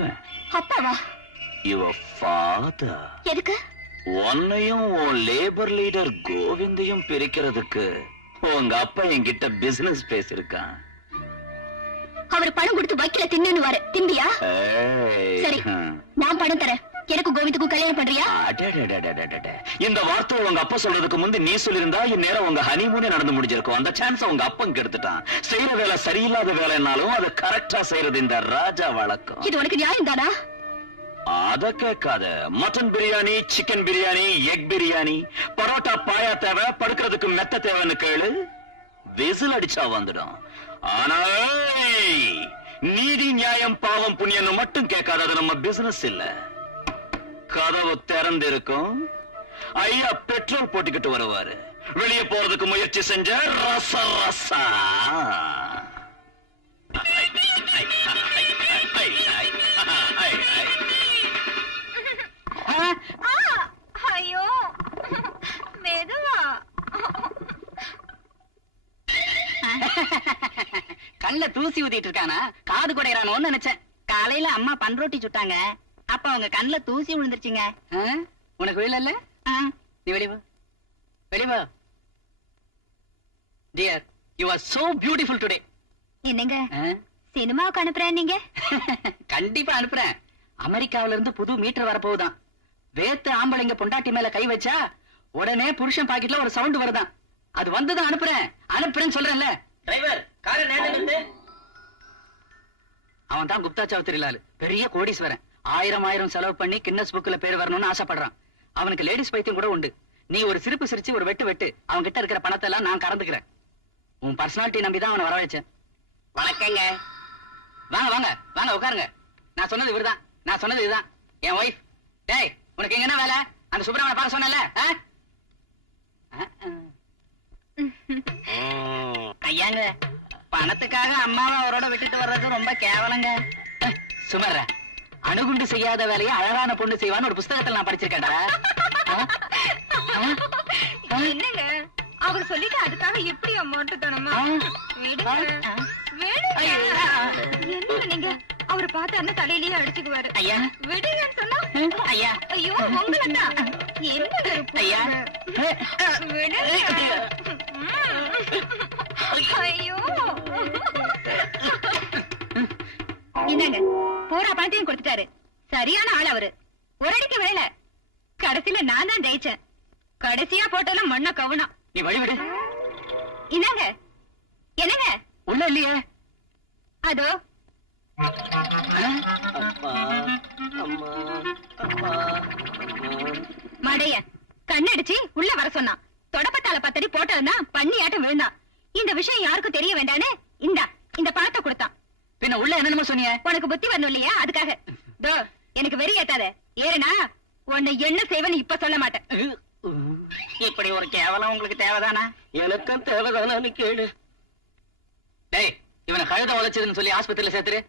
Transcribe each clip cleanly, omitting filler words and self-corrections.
அப்பன். அப்பாவா? Your father. எதுக்கு? உன்னையும் உன் லேபர் லீடர் கோவிந்தையும் பிரிக்கிறதுக்கு உங்க அப்பா என்கிட்ட பிசினஸ் பேசிருக்கான். அவர் பணம் கொடுத்து வைக்கல தின்னுவாரு. திம்பியா? சரி, நான் பணம் தரேன். எனக்கு கோவிந்துக்கும் கல்யாணம் பண்றியா? இந்த வார்த்தை உங்க அப்பா சொல்றதுக்கு முந்தி நீ சொல்லிருந்தா இந்நேரம் உங்க ஹனிமூனே நடந்து முடிஞ்சிருக்கும். அந்த சான்ஸ் உங்க அப்பன் கெடுத்துட்டான். செய்யற வேலை சரியில்லாத வேலைனாலும் அதை கரெக்டா செய்யறது இந்த ராஜா வழக்கம். இது உனக்கு நியாயம் தானா? அத கேட்காத. Mutton biryani, chicken biryani, egg biryani, parotta, paya தேவை, படுக்கிறதுக்கு மெத்த தேவைன்னு கேளு. விசில் அடிச்சா வந்துடும். ஆனா நீதி நியாயம் பாவம் புண்ணியம் மட்டும் கேட்காத. அது நம்ம பிசினஸ் இல்ல. கதவு திறந்து இருக்கும். ஐயா பெட்ரோல் போட்டுக்கிட்டு வருவாரு. வெளியே போறதுக்கு முயற்சி செஞ்ச ரச ரசா. ஐயோ மெதுவா. கண்ணுல தூசி ஊத்திட்டு இருக்கானா? காது குடையறானோன்னு நினைச்சேன். காலையில அம்மா பன்ரோட்டி சுட்டாங்க. அப்ப அவங்க கண்ணுல தூசி விழுந்துருச்சுங்க. உனக்கு விழல? நீ வெளிவா, வெளிவா. Dear, you are so beautiful today. என்னங்க சினிமாவுக்கு அனுப்புறேன்? நீங்க கண்டிப்பா அனுப்புறேன். அமெரிக்காவில இருந்து புது மீட்டர் வரப்போகுதான். வேத்து ஆம்பளைங்க பொண்டாட்டி மேல கை வச்சா உடனே புருஷன் பாக்கெட்ல ஒரு சவுண்ட் வருதான். அது வந்துதான் அனுப்புறேன். அனுப்புறேன்னு சொல்றேன்ல. டிரைவர், காரை நேரா நிறுத்து. அவன் தான் குப்தா சௌத்ரிலால், பெரிய கோடீஸ்வரன். 1000 செலவு பண்ணி கின்னஸ் புக்ல பேர் வரணும்னு ஆசைப்படுறான். அவனுக்கு லேடிஸ் பைத்தியம் கூட உண்டு. நீ ஒரு சிரிப்பு சிரிச்சு ஒரு வெட்டு வெட்டு. அவன் கிட்ட இருக்கிற பணத்தை எல்லாம் நான் கறந்துக்கிறேன். உன் பர்சனாலிட்டி நம்பிதான் அவனை வரவழைச்சேன். வணக்கங்க. வாங்க வாங்க வாங்க உட்காருங்க. நான் சொன்னது இவர்தான். நான் சொன்னது இதுதான். என் ஒய்ஃப். டேய், உனக்கு எங்க என்ன வேலை? அந்த சுப்பிரமணிய பார்க்க சொன்னல. ஐயாங்க, பணத்துக்காக அம்மாவை அவரோட விட்டுட்டு வர்றது ரொம்ப கேவலங்க. சுமர, அணுகுண்டு செய்யாத வேலையை அழகான பொண்ணு செய்வான்னு ஒரு புஸ்தகத்தில் நான் படிச்சிருக்கேன்டா. என்னங்க அவர் சொல்லிட்டு அதுக்காக எப்படி அமௌண்ட் தரணுமா? என்ன நீங்க அவரை பார்த்தாருன்னு தலையிலேயே அடிச்சுக்குவாரு. ஐயா விடுங்கன்னு சொன்னா ஐயா ஐயோ உங்களதான் என்ன ஐயா ஐயோ. என்னங்க பூரா பணத்தையும் கொடுத்துட்டாரு. சரியான ஆள் அவரு. ஒரு அடிக்க விடல. கடைசியில நான் தான் ஜெயிச்சேன். கடைசியா போட்டாலும் மண்ண கவுனா. நீ வழிவிடு. என்னங்க என்னங்க உள்ள இல்லையே. அதோ மடைய கண்ணடிச்சு உள்ள வர சொன்னான். தொடப்பத்தால 10 அடி போட்டதுன்னா பண்ணி ஆட்டம் விழுந்தான். இந்த விஷயம் யாருக்கும் தெரிய வேண்டான்னு இந்த பணத்தை கொடுத்தான். பின்ன உள்ள என்னமா சொன்னீங்க? உனக்கு புத்தி வரணும் இல்லையா? அதுக்காக. தோ எனக்கு வெறி ஏத்தாத. ஏறனா உன்னை என்ன செய்வன்னு இப்ப சொல்ல மாட்டேன். இப்படி ஒரு கேவலம் உங்களுக்கு தேவைதானா? எனக்கும் தேவைதானு கேளு. டேய், இவனை கழுத உழைச்சதுன்னு சொல்லி ஆஸ்பத்திரியில சேர்த்துரு.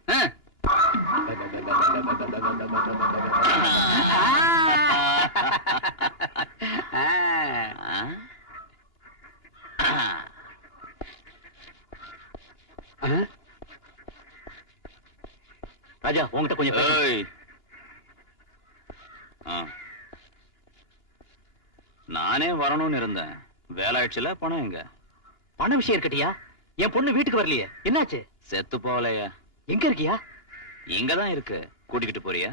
ராஜா, உங்ககிட்ட கொஞ்சம் நானே வரணும்னு இருந்தேன். வேலை ஆயிடுச்சுல. பணம் எங்க? பண விஷயம் இருக்கட்டியா? என் பொண்ணு வீட்டுக்கு வரலையே, என்னாச்சு? செத்து போகலையா? எங்க இருக்கியா? இங்கதான் இருக்கு. கூட்டிக்கிட்டு போறியா?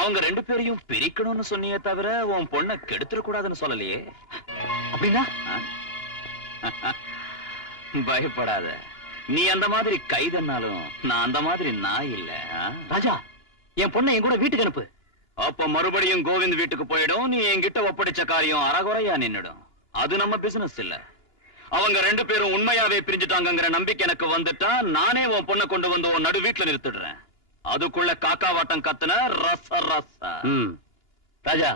அவங்க 2 பேரையும் பிரிக்கணும்னு சொன்னியே தவிர உன் பொண்ணை கெடுத்துட கூடாதுன்னு சொல்லலையே. அப்படின்னா பயப்படாத. நீ அந்த மாதிரி கைதன்னாலும் நான் அந்த மாதிரி நான் இல்ல. ராஜா, என் பொண்ணை என் கூட வீட்டுக்கு அனுப்பு. அப்ப மறுபடியும் கோவிந்த் வீட்டுக்கு போயிடும். நீ என்கிட்ட ஒப்படைச்ச காரியம் அறகுறையா நின்னுடும். அது நம்ம பிசினஸ் இல்ல. அவங்க 2 பேரும் உண்மையாவே பிரிஞ்சுட்டாங்கிற நம்பிக்கை எனக்கு வந்துட்டா நானே உன் பொண்ணை கொண்டு வந்து உன் நடு வீட்டுல நிறுத்திடுறேன். அதுக்குள்ள காக்காவாட்டம் கத்துன ரச ரச. ராஜா,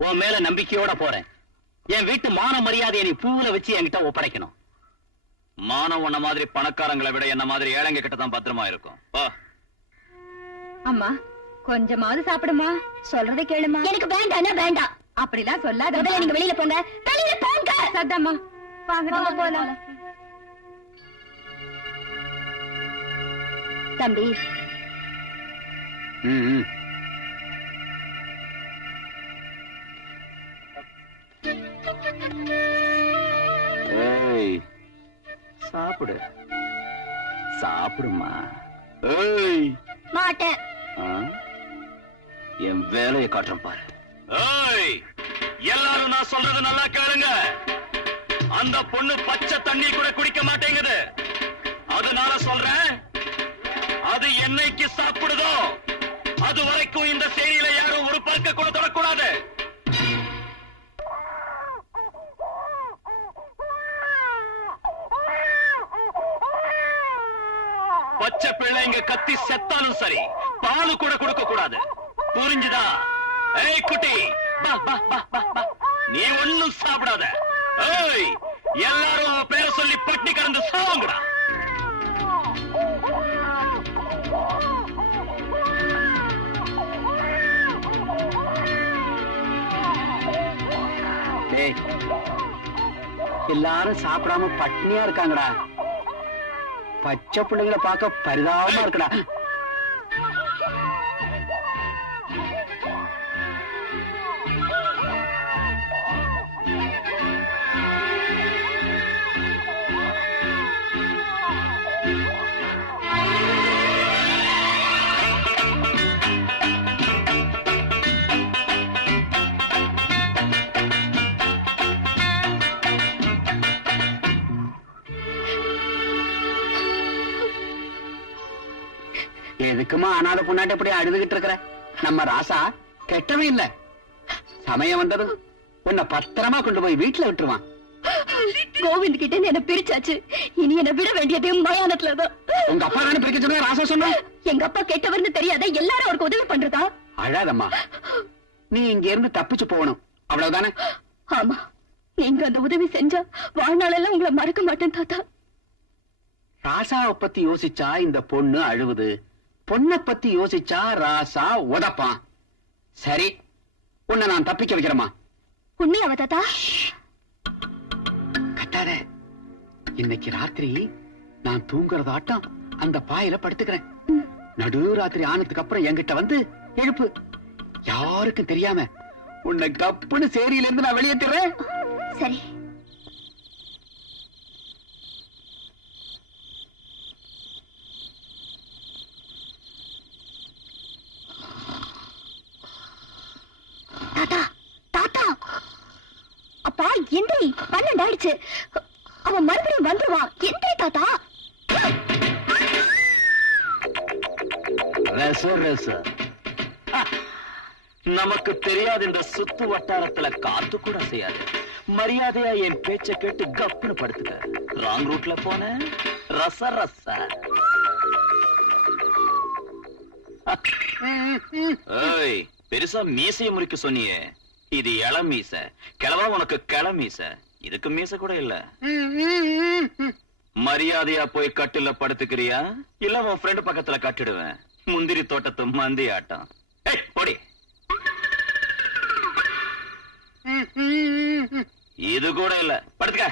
உன் மேல நம்பிக்கையோட போறேன். என் வீட்டு மான மரியாதையை நீ பூவுல வச்சு என்கிட்ட ஒப்படைக்கணும். மானம் உன்ன மாதிரி பணக்காரங்களை விட என்ன மாதிரி ஏழைங்க கிட்ட தான் பத்திரமா இருக்கும். அம்மா கொஞ்சமாவது சாப்பிடுமா. சொல்றதை கேளுமா. எனக்கு வேண்டாம் வேண்டாம். அப்படிலாம் சொல்லாத. நீங்க வெளியில போங்க. வெளியில போங்க. சத்தம்மா வாங்க போலாம். தம்பி ம். ஏய், சாப்பிடு சாப்பிடுமா. ஏய், மாட்டேன். ஆ? என் வேலையை காட்டுறேன் பாரு. ஏய், எல்லாரும் நான் சொல்றது நல்லா கேளுங்க. அந்த பொண்ணு பச்சை தண்ணி கூட குடிக்க மாட்டேங்குது. அதனால சொல்றேன், அது என்னைக்கு சாப்பிடுதோ அது வரைக்கும் இந்த சேரியில யாரும் ஒரு பருக்க கூட தொடக்கூடாது. பச்சை பிள்ளைங்க கத்தி செத்தாலும் சரி, பாலு கூட கொடுக்க கூடாது. புரிஞ்சுதா? ஏய் குட்டி, பா பா பா பா பா. நீ ஒண்ணும் சாப்பிடாத. ஏய், எல்லாரும் அவன் பேரை சொல்லி பட்டி கடந்து சாவுங்கடா. டேய், எல்லாரும் சாப்பிடாம பட்னியா இருக்காங்கடா. பச்சை பிள்ளைங்களை பார்க்க பரிதாபமா இருக்குடா. எதுக்குமா அனாதை பொண்ணாட்ட இப்படி அழுதுகிட்டு இருக்கிற? நம்ம ராசா கெட்டவன் இல்ல. சமயம் வந்தது உன்னை பத்திரமா கொண்டு போய் வீட்டுல விட்டுருவான். கோவிந்த் கிட்ட என்ன பிரிச்சாச்சு. இனி என்ன விட வேண்டியது மயானத்துலதான். உங்க அப்பா தானே பிரிக்க சொன்ன? ராசா சொன்ன எங்க அப்பா கெட்டவர்னு தெரியாத எல்லாரும் அவருக்கு உதவி பண்றதா? அழாதம்மா, நீ இங்க இருந்து தப்பிச்சு போகணும், அவ்வளவுதானே? ஆமா, நீங்க அந்த உதவி செஞ்சா வாழ்நாளெல்லாம் உங்களை மறக்க மாட்டேன் தாத்தா. ராசாவை பத்தி யோசிச்சா இந்த பொண்ணு அழுவுது, பொண்ணை பத்தி யோசிச்சா ராசா உதப்பான். சரி, உன்னை நான் தப்பிக்க வைக்கிறேமா. உண்மையாவா தாத்தா? கட்டாத. இன்னைக்கு ராத்திரி நான் தூங்குறதாட்டம் அந்த பாயில படுத்துக்கிறேன். நடு ராத்திரி ஆனதுக்கு அப்புறம் என்கிட்ட வந்து எழுப்பு. யாருக்கும் தெரியாம உன்னை கப்புன்னு சேரியில இருந்து நான் வெளியேற்றுறேன். சரி. தாத்தா, தாத்தா, அப்பா எந்திரி, 12 ஆயிடுச்சு. அவன் மறுபடியும் வந்துருவான். எந்திரி தாத்தா. நமக்கு தெரியாத இந்த சுத்து வட்டாரத்துல காத்து கூட செய்யாது. மரியாதையா என் பேச்ச கேட்டு கப்புன்னு படுத்துக்க. ராங் ரூட்ல போன ரச ரச. ஏய், பெருசா மீசைய முறிக்க சொன்னியே, இது இள மீச. கிளவா உனக்கு கிள மீச. இதுக்கு மீச கூட இல்ல. மரியாதையா போய் கட்டில படுத்துக்கிறியா இல்ல உன் ஃப்ரெண்ட் பக்கத்துல கட்டிடுவேன். முந்திரி தோட்டத்து மந்தி ஆட்டம். ஏய், போடி. இது கூட இல்ல, படுத்துக்க.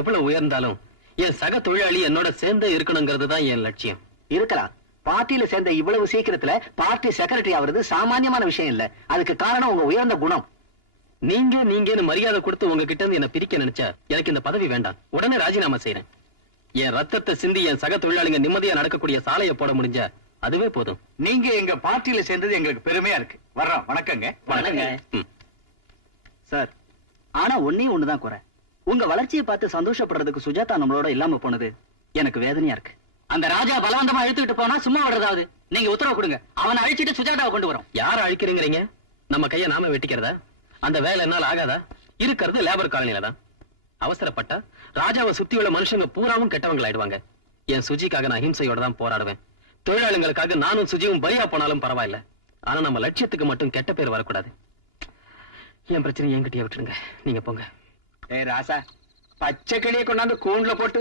எவ்வளவு உயர்ந்தாலும் என் சக தொழிலாளி என்னோட சேர்ந்து இருக்கணுங்கிறது தான் என் லட்சியம். இருக்கலாம். பார்ட்டியில சேர்ந்த இவ்வளவு சீக்கிரத்துல பார்ட்டி செக்ரட்டரி ஆவறது சாமானியமான விஷயம் இல்ல. அதுக்கு காரணம் உங்க உயர்ந்த குணம். நீங்கன்னு மரியாதை கொடுத்து உங்ககிட்ட இருந்து என்ன பிரிக்க நினைச்சா எனக்கு இந்த பதவி வேண்டாம். உடனே ராஜினாமா செய்யறேன். என் ரத்தத்தை சிந்தி என் சக தொழிலாளிங்க நிம்மதியா நடக்கக்கூடிய சாலையை போட முடிஞ்சா அதுவே போதும். நீங்க எங்க பார்ட்டியில சேர்ந்தது எங்களுக்கு பெருமையா இருக்கு. வர்றோம். வணக்கங்க. வணக்கங்க. சார், ஆனா ஒன்னே ஒண்ணுதான் குறை. உங்க வளர்ச்சியை பார்த்து சந்தோஷப்படுறதுக்கு சுஜாதா நம்மளோட இல்லாம போனது எனக்கு வேதனையா இருக்கு. அந்த ராஜா பலவந்தமா இழுத்துக்கிட்டு போனா சும்மா விடுறதாவது? நீங்க உத்தரவு கொடுங்க, அவனை அழிச்சிட்டு சுஜாதாவை கொண்டு வரோம். யார அழிக்கிறீங்க? நம்ம கைய நாம வெட்டிக்கிறதா? அந்த வேலை என்னால ஆகாதா? இருக்கிறது லேபர் காலனில தான். அவசரப்பட்டா ராஜாவை சுத்தி உள்ள மனுஷங்க பூராவும் கெட்டவங்களாயிடுவாங்க. என் சுஜிக்காக நான் ஹிம்சையோட தான் போராடுவேன். தொழிலாளிகளுக்காக நானும் சுஜியும் பலியா போனாலும் பரவாயில்ல. ஆனா நம்ம லட்சியத்துக்கு மட்டும் கெட்ட பேர் வரக்கூடாது. என் பிரச்சனை என்கிட்டயே விட்டுருங்க. நீங்க போங்க. ஏ ராசா, பச்சை கிளியை கொண்டாந்து கூண்டுல போட்டு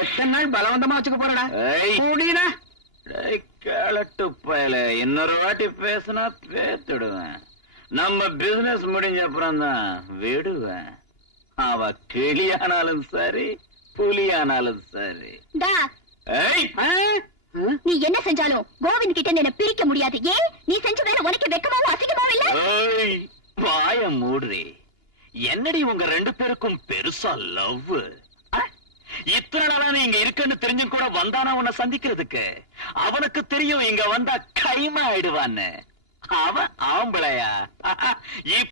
எத்தனை நாள் பலவந்தமா வச்சுக்க போறடா? கேளட்டு பயல, இன்னொரு வாட்டி பேசினா பேத்துடுவேன். நம்ம பிசினஸ் முடிஞ்ச அப்புறம் தான் விடுவேன். அவ கிளியானாலும் சரி, புலியானாலும் சரி. டா, ஏய், நீ என்ன செஞ்சாலும் கோவிந்த் கிட்ட என்ன பிரிக்க முடியாது. ஏன் நீ செஞ்ச வேலை உனக்கு வெக்கமாவும் அசிங்கமாவும் இல்ல? ஏய், வாய மூடுறி. என்னடி உங்க ரெண்டு பேருக்கும் பெருசா லவ்? இத்தனை நாளா நீ இங்க இருக்குன்னு தெரிஞ்சும் கூட வந்தானா உன்னை சந்திக்கிறதுக்கு? அவனுக்கு தெரியும் இங்க வந்தா கைமா ஆயிடுவான்னு. அவன் ஆம்பளையா?